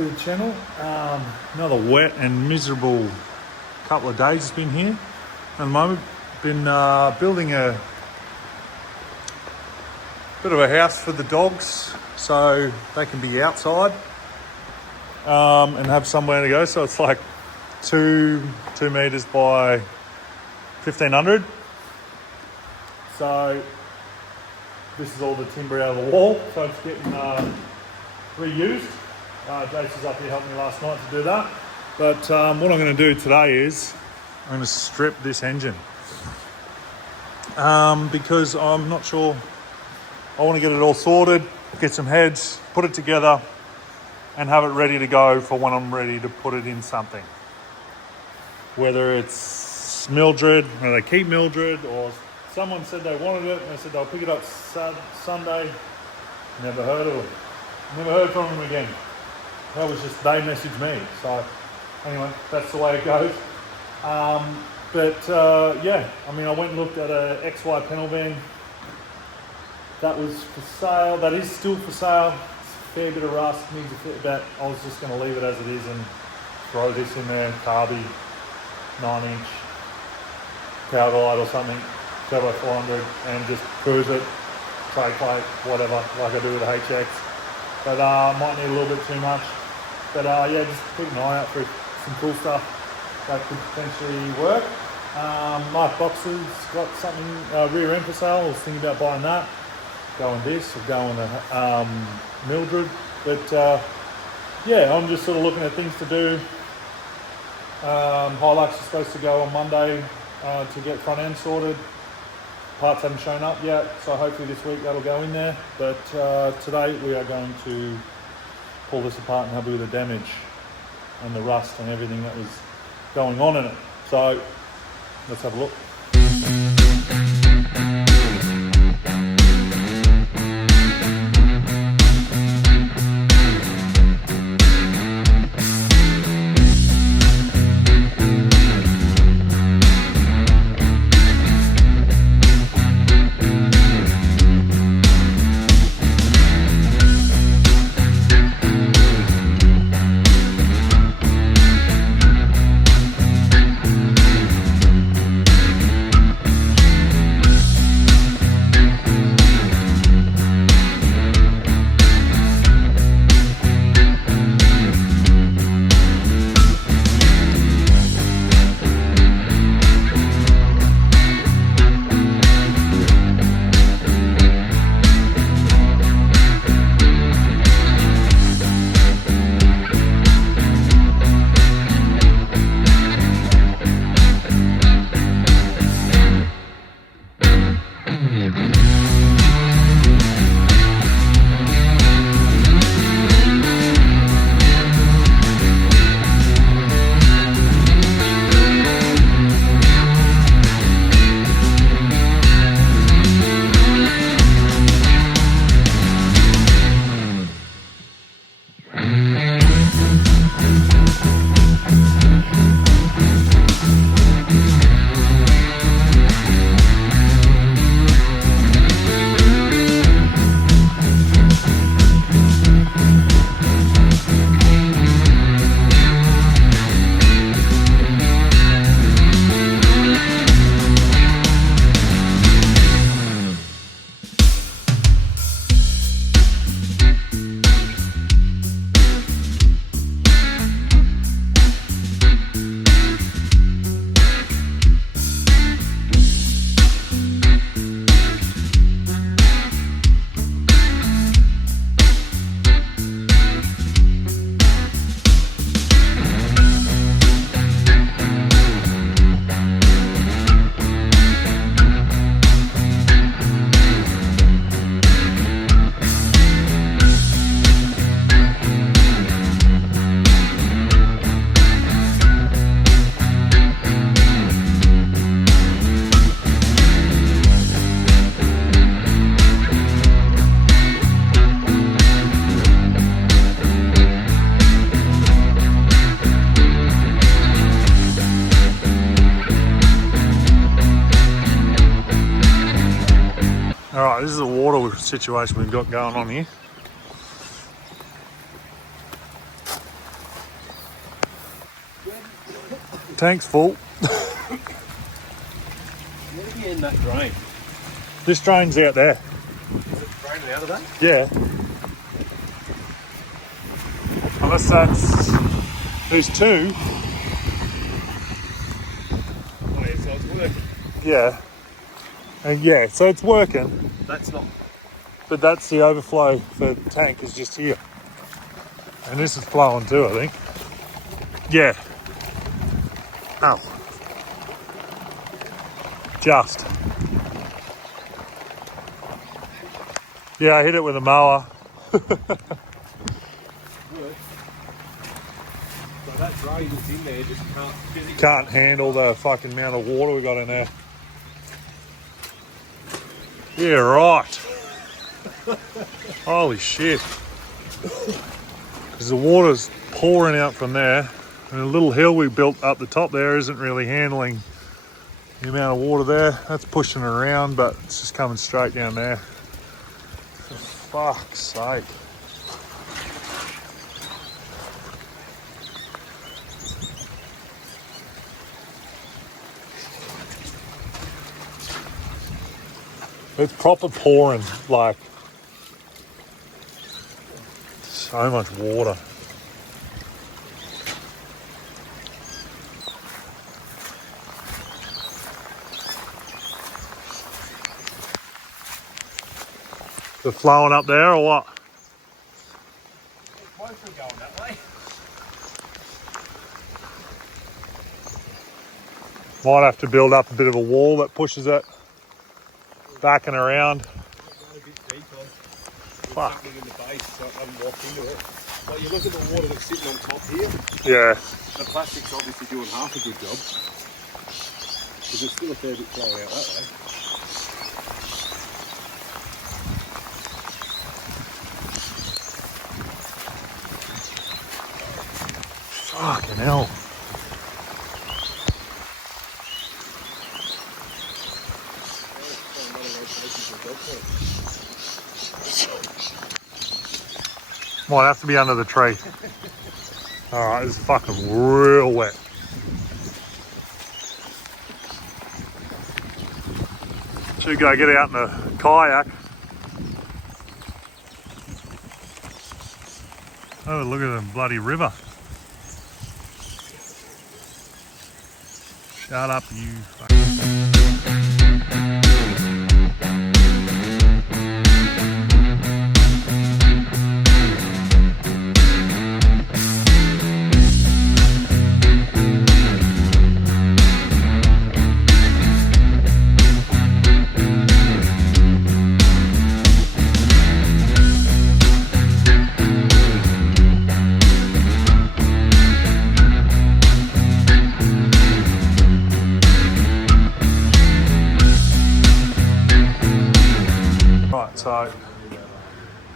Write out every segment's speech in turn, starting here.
to the channel. Another wet and miserable couple of days it's been here. At the moment, been building a bit of a house for the dogs so they can be outside and have somewhere to go. So it's like 2 meters by 1,500. So this is all the timber out of the wall, so it's getting reused. Jason's up here helping me last night to do that. But what I'm going to do today is I'm going to strip this engine because I'm not sure. I want to get it all sorted, get some heads, put it together, and have it ready to go for when I'm ready to put it in something. Whether it's Mildred, or they keep Mildred, or someone said they wanted it, and they said they'll pick it up Sunday. Never heard of them. Never heard from them again. That was just, they messaged me. So anyway, that's the way it goes. Yeah, I mean, I went and looked at a XY panel van. That was for sale. That is still for sale. It's a fair bit of rust, needs a fit, but I was just going to leave it as it is and throw this in there, carby, 9-inch, power glide or something, turbo 400, and just cruise it, tray plate, whatever, like I do with the HX. But might need a little bit too much. But yeah, just keep an eye out for some cool stuff that could potentially work. Mark Boxer's got something, rear end for sale. I was thinking about buying that. Going this or going to Mildred. But yeah, I'm just sort of looking at things to do. Hilux is supposed to go on Monday to get front end sorted. Parts haven't shown up yet, so hopefully this week that'll go in there. But today we are going to pull this apart and have a look at the damage and the rust and everything that was going on in it. So let's have a look. Alright, this is the water situation we've got going on here. tank's full. Where are you in that drain? This drain's out there. Is it draining out of that? Yeah. Unless that's... There's two. Oh yeah, so it's working. Yeah. And yeah, so it's working. That's not... But that's the overflow for the tank is just here. And this is flowing too, I think. Yeah. Oh. Just. Yeah, I hit it with a mower. So that drain that's in there just can't physically... Can't handle the fucking amount of water we got in there. Yeah, right. Holy shit. Because the water's pouring out from there. And the little hill we built up the top there isn't really handling the amount of water there. That's pushing it around, but it's just coming straight down there. For fuck's sake. It's proper pouring, like so much water. They're flowing up there or what? Both are going that way. Might have to build up a bit of a wall that pushes it back and around. Fuck. In the base, so I haven't walked into it. But you look at the water that's sitting on top here. Yeah. The plastic's obviously doing half a good job. Because there's still a fair bit flowing out that way. Fucking hell. Might have to be under the tree. Alright, this is fucking real wet. Should go get out in the kayak. Oh, look at the bloody river. Shut up, you fucking... So,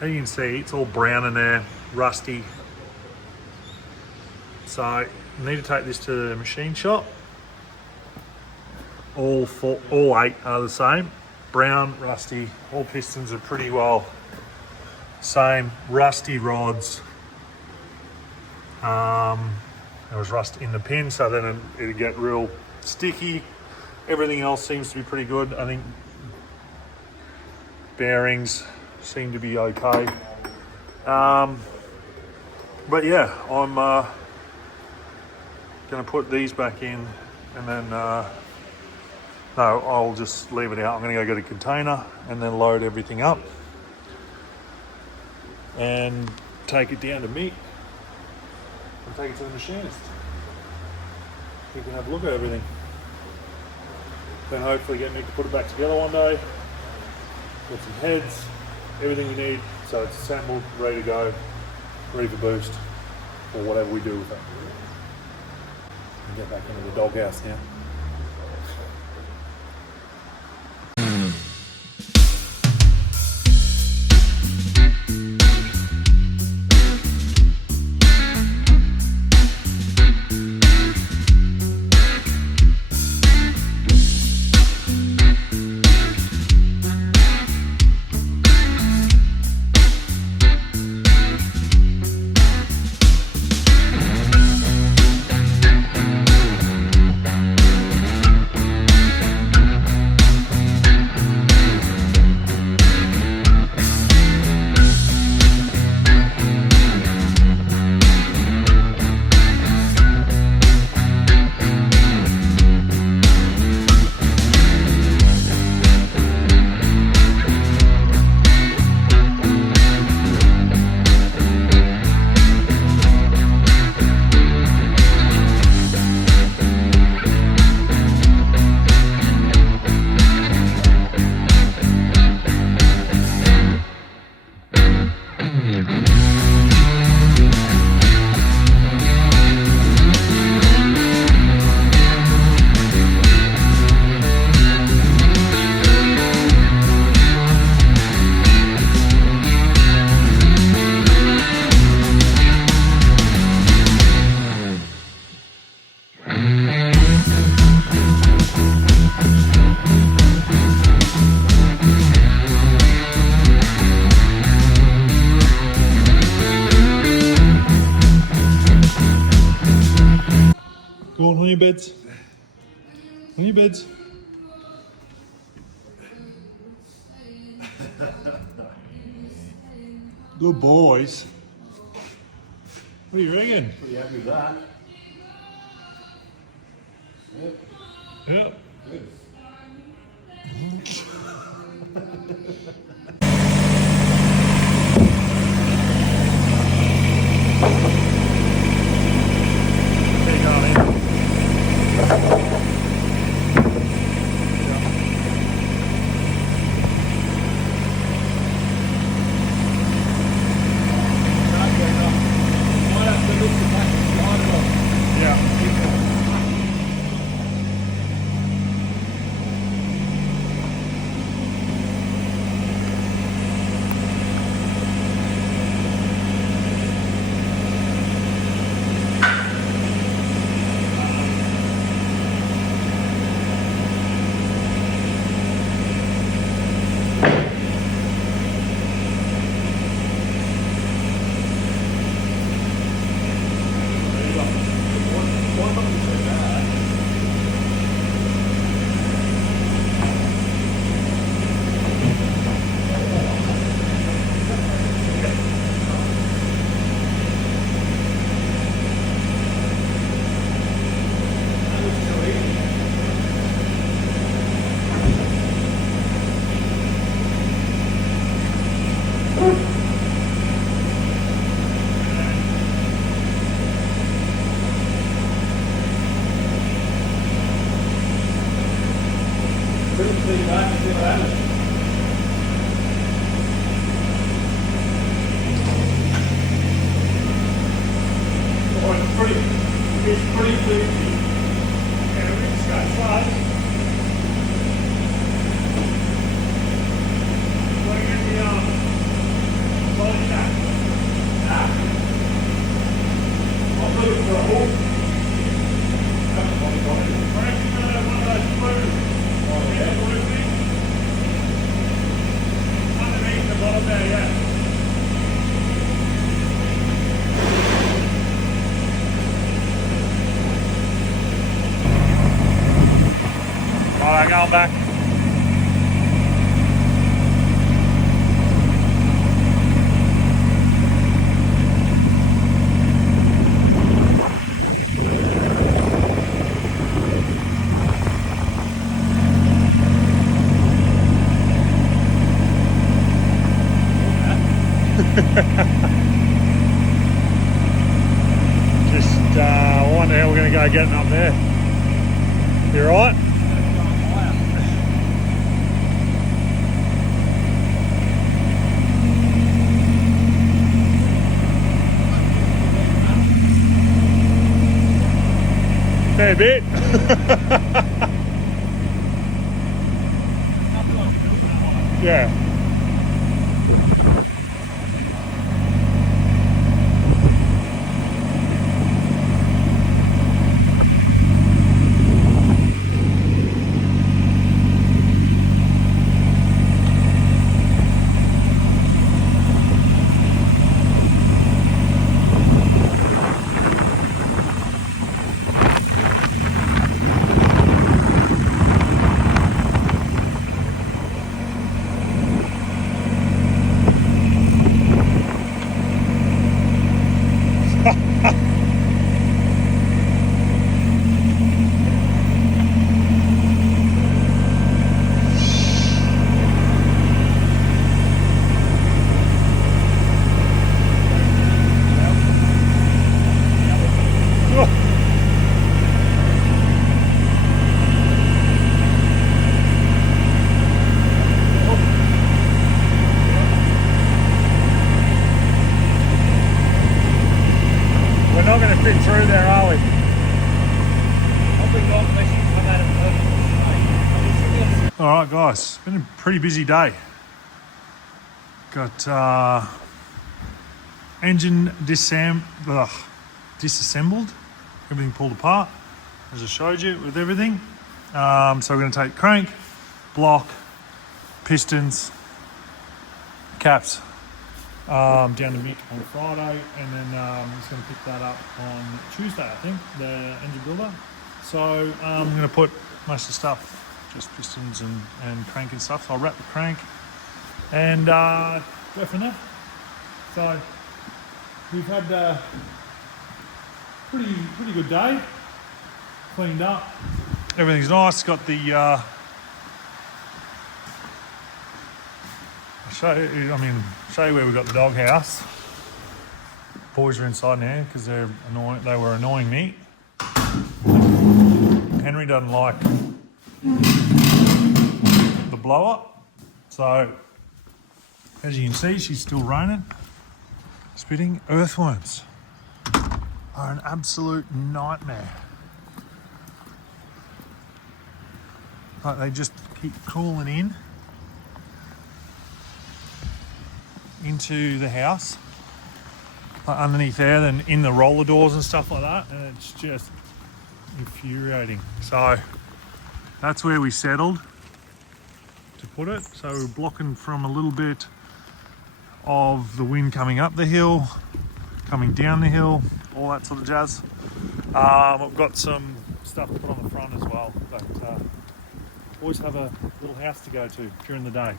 as you can see, it's all brown in there, rusty. So, I need to take this to the machine shop. All 8 are the same. Brown, rusty, all pistons are pretty well same. Rusty rods. There was rust in the pin, so then it'd get real sticky. Everything else seems to be pretty good. I think bearings seem to be okay. But yeah, I'm gonna put these back in and then no, I'll just leave it out. I'm gonna go get a container and then load everything up and take it down to Mick and take it to the machinist. He can have a look at everything. Then hopefully get Mick to put it back together one day. Got some heads, everything you need, so it's assembled, ready to go, ready for boost, or whatever we do with it. And get back into the doghouse now. Go on your beds. On your beds. Good boys. What do you reckon? Pretty happy with that. Yeah. Good. There you go, man. It's pretty clear. Yeah, we just got fast. Like in the body that. I'll put it for a hole. Frank, you know one of those blue. Oh, yeah. Blue things. Underneath the bottom there, yeah. Alright, going back. Just wonder how we're going to go getting up there. You alright? Fair bit. Yeah. We're not going to fit through there, are we? Alright guys, it's been a pretty busy day. Got engine disassembled, everything pulled apart, as I showed you with everything. So we're going to take crank, block, pistons, caps, down to Mick on Friday, and then he's going to pick that up on Tuesday, I think, the engine builder. So I'm going to put most of the stuff, just pistons and crank and stuff. So I'll wrap the crank and go from there. So we've had a pretty good day. Cleaned up. Everything's nice. Got the show you where we got the doghouse. Boys are inside now because they're annoying. They were annoying me. Henry doesn't like the blower, so as you can see, she's still raining. Spitting. Earthworms are an absolute nightmare. Like, they just keep crawling into the house, like underneath there, then in the roller doors and stuff like that, and it's just infuriating. So that's where we settled to put it. So we're blocking from a little bit of the wind coming up the hill, coming down the hill, all that sort of jazz. I've got some stuff to put on the front as well, but always have a little house to go to during the day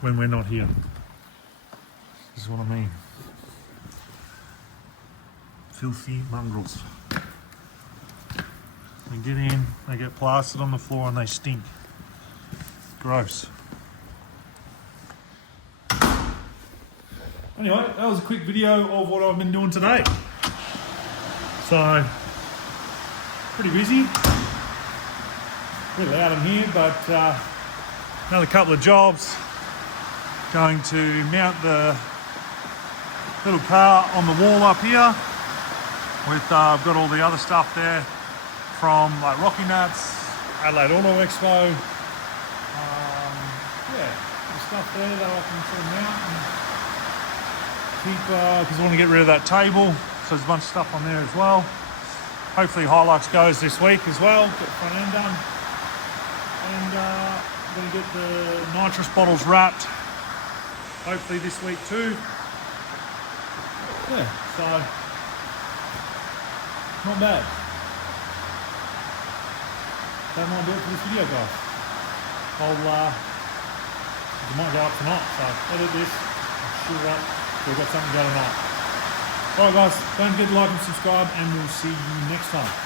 when we're not here. This is what I mean. Filthy mongrels. They get in, they get plastered on the floor and they stink. Gross. Anyway, that was a quick video of what I've been doing today. So, pretty busy. Pretty loud in here, but another couple of jobs. Going to mount the little car on the wall up here. With I've got all the other stuff there from like Rocky Nuts, Adelaide Auto Expo. Yeah, the stuff there that I can sort of mount and keep, because I want to get rid of that table. So there's a bunch of stuff on there as well. Hopefully Hilux goes this week as well. Get the front end done. And I'm going to get the nitrous bottles wrapped. Hopefully this week too. Yeah, so not bad. That might do it for this video, guys. It might go up tonight, so edit this, shoot it up. We've got something going tonight. Alright guys, don't forget to like and subscribe, and we'll see you next time.